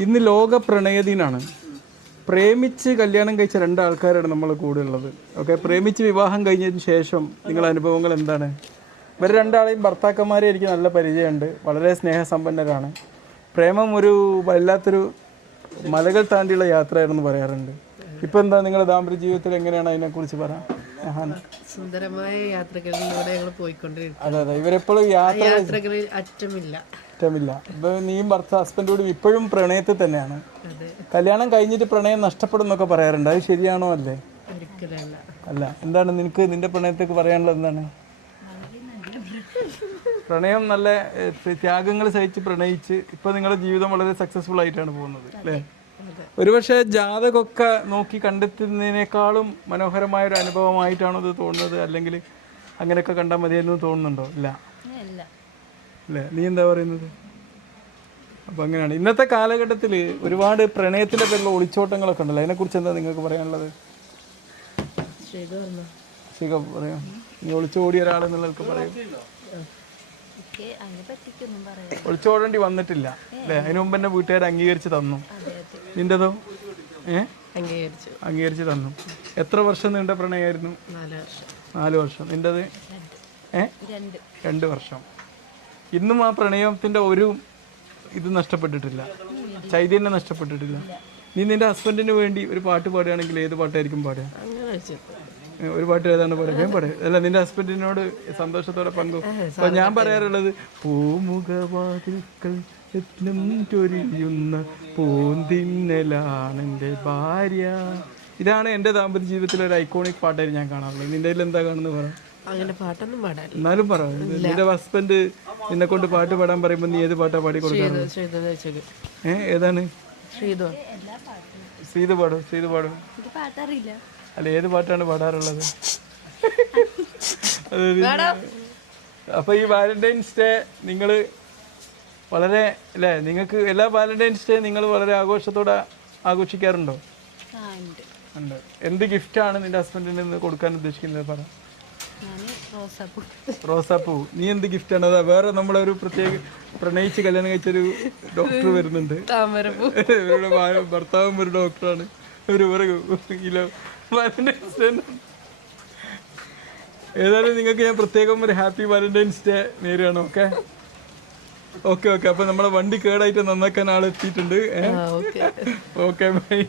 ഇന്ന് ലോക പ്രണയ ദിനാണ്. പ്രേമിച്ച് കല്യാണം കഴിച്ച രണ്ടാൾക്കാരാണ് നമ്മളെ കൂടെ ഉള്ളത്. ഓക്കെ, പ്രേമിച്ച് വിവാഹം കഴിഞ്ഞതിന് ശേഷം നിങ്ങളുടെ അനുഭവങ്ങൾ എന്താണ്? ഇവർ രണ്ടാളെയും ഭർത്താക്കന്മാരെ എനിക്ക് നല്ല പരിചയമുണ്ട്. വളരെ സ്നേഹസമ്പന്നരാണ്. പ്രേമം ഒരു വല്ലാത്തൊരു മലകൾ താണ്ടിയുള്ള യാത്രയായിരുന്നു പറയാറുണ്ട്. ഇപ്പം എന്താ നിങ്ങളുടെ ദാമ്പത്യ ജീവിതത്തിൽ എങ്ങനെയാണ് അതിനെക്കുറിച്ച് പറയാം? സുന്ദരമായ യാത്രകളിലൂടെ ഞങ്ങൾ പോയിക്കൊണ്ടിരിക്കും. അതെ അതെ, ഇവരെപ്പോഴും യാത്രകളിൽ അറ്റമില്ല. ഇപ്പം നീയും ഹസ്ബൻഡോടും ഇപ്പോഴും പ്രണയത്തിൽ തന്നെയാണ്. കല്യാണം കഴിഞ്ഞിട്ട് പ്രണയം നഷ്ടപ്പെടും എന്നൊക്കെ പറയാറുണ്ട്. അത് ശരിയാണോ? അല്ലേ? ഒരിക്കലല്ല. അല്ല. എന്താണ് നിന്റെ പ്രണയത്തേക്ക് പറയാനുള്ളത്? എന്താണ്? പ്രണയം നല്ല ത്യാഗങ്ങൾ സഹിച്ച് പ്രണയിച്ച് ഇപ്പൊ നിങ്ങളുടെ ജീവിതം വളരെ സക്സസ്ഫുൾ ആയിട്ടാണ് പോകുന്നത് അല്ലേ? ഒരുപക്ഷെ ജാതകമൊക്കെ നോക്കി കണ്ടെത്തുന്നതിനേക്കാളും മനോഹരമായ ഒരു അനുഭവമായിട്ടാണോ ഇത് തോന്നുന്നത്? അല്ലെങ്കിൽ അങ്ങനെയൊക്കെ കണ്ടാൽ മതിയെന്ന് തോന്നുന്നുണ്ടോ? ഇല്ല അല്ലേ? നീ എന്താ പറയുന്നത്? അപ്പം അങ്ങനെയാണ് ഇന്നത്തെ കാലഘട്ടത്തിൽ ഒരുപാട് പ്രണയത്തിൻ്റെ പേരിലുള്ള ഒളിച്ചോട്ടങ്ങളൊക്കെ ഉണ്ടല്ലോ. അതിനെക്കുറിച്ച് എന്താ നിങ്ങൾക്ക് പറയാനുള്ളത്? ശിഖ പറയാം. നീ ഒളിച്ചോടിയ ഒരാളെന്നുള്ളതൊക്കെ പറയും. ഒളിച്ചോടേണ്ടി വന്നിട്ടില്ല അല്ലേ? അതിനു മുമ്പ് എൻ്റെ വീട്ടുകാർ അംഗീകരിച്ച് തന്നു. നിൻ്റെതോ? അംഗീകരിച്ച് തന്നു. എത്ര വർഷം നീണ്ട പ്രണയമായിരുന്നു? 4 വർഷം. നിൻ്റെത്? 2 വർഷം. ഇന്നും ആ പ്രണയത്തിൻ്റെ ഒരു ഇത് നഷ്ടപ്പെട്ടിട്ടില്ല, ചൈതന്യം നഷ്ടപ്പെട്ടിട്ടില്ല. നീ നിന്റെ ഹസ്ബൻഡിന് വേണ്ടി ഒരു പാട്ട് പാടുകയാണെങ്കിൽ ഏത് പാട്ടായിരിക്കും പാടുക? ഒരു പാട്ട് ഏതാണ് പറയാം? അല്ല, നിന്റെ ഹസ്ബൻഡിനോട് സന്തോഷത്തോടെ അപ്പൊ ഞാൻ പറയാറുള്ളത് പൂമുഖവാതിൽക്കൽ രത്നം ചൊരിയുന്ന പൂന്തിന്നലാണെൻ്റെ ഭാര്യ. ഇതാണ് എൻ്റെ ദാമ്പത്യ ജീവിതത്തിലെ ഒരു ഐക്കോണിക് പാട്ടായിട്ട് ഞാൻ കാണാറുള്ളത്. നിന്റെ കയ്യിൽ എന്താ കാണുന്നത്? പറ. അങ്ങനെ പാട്ടൊന്നും പാടാൻ. എന്നാലും പറ. നിന്റെ ഹസ്ബൻഡ് നിന്നെ കൊണ്ട് പാട്ട് പാടാൻ പറയുമ്പോൾ നീ ഏത് പാട്ടാ പാടി കൊടുക്കാറുള്ളത്? ഏതാണ്? ശ്രീതു പാടും. അല്ല, ഏത് പാട്ടാണ് പാടാറുള്ളത്? അപ്പൊ ഈ വാലന്റൈൻസ് ഡേ നിങ്ങൾ വളരെ അല്ലേ, നിങ്ങൾക്ക് എല്ലാ വാലന്റൈൻസ് ഡേ നിങ്ങൾ വളരെ ആഘോഷത്തോടെ ആഘോഷിക്കാറുണ്ടോ? ഉണ്ട്. എന്ത് ഗിഫ്റ്റാണ് നിന്റെ ഹസ്ബൻഡിന് നിന്ന് കൊടുക്കാൻ ഉദ്ദേശിക്കുന്നത്? പറ. റോസാപ്പൂ. നീ എന്ത് ഗിഫ്റ്റാണ്? അതാ വേറെ നമ്മളെ ഒരു പ്രത്യേക പ്രണയിച്ച് കല്യാണം കഴിച്ചൊരു ഡോക്ടർ വരുന്നുണ്ട്. ഇവരുടെ ഭർത്താവും ഒരു ഡോക്ടറാണ്. ഒരു കിലോ വാലന്റൈൻസ് ഡേ. ഏതായാലും നിങ്ങൾക്ക് ഞാൻ പ്രത്യേകം ഒരു ഹാപ്പി വാലന്റൈൻസ് ഡേ നേരെയാണ്. Okay okay okay. അപ്പൊ നമ്മളെ വണ്ടി കേടായിട്ട് നന്നാക്കാൻ ആളെത്തിയിട്ടുണ്ട്. Okay bye.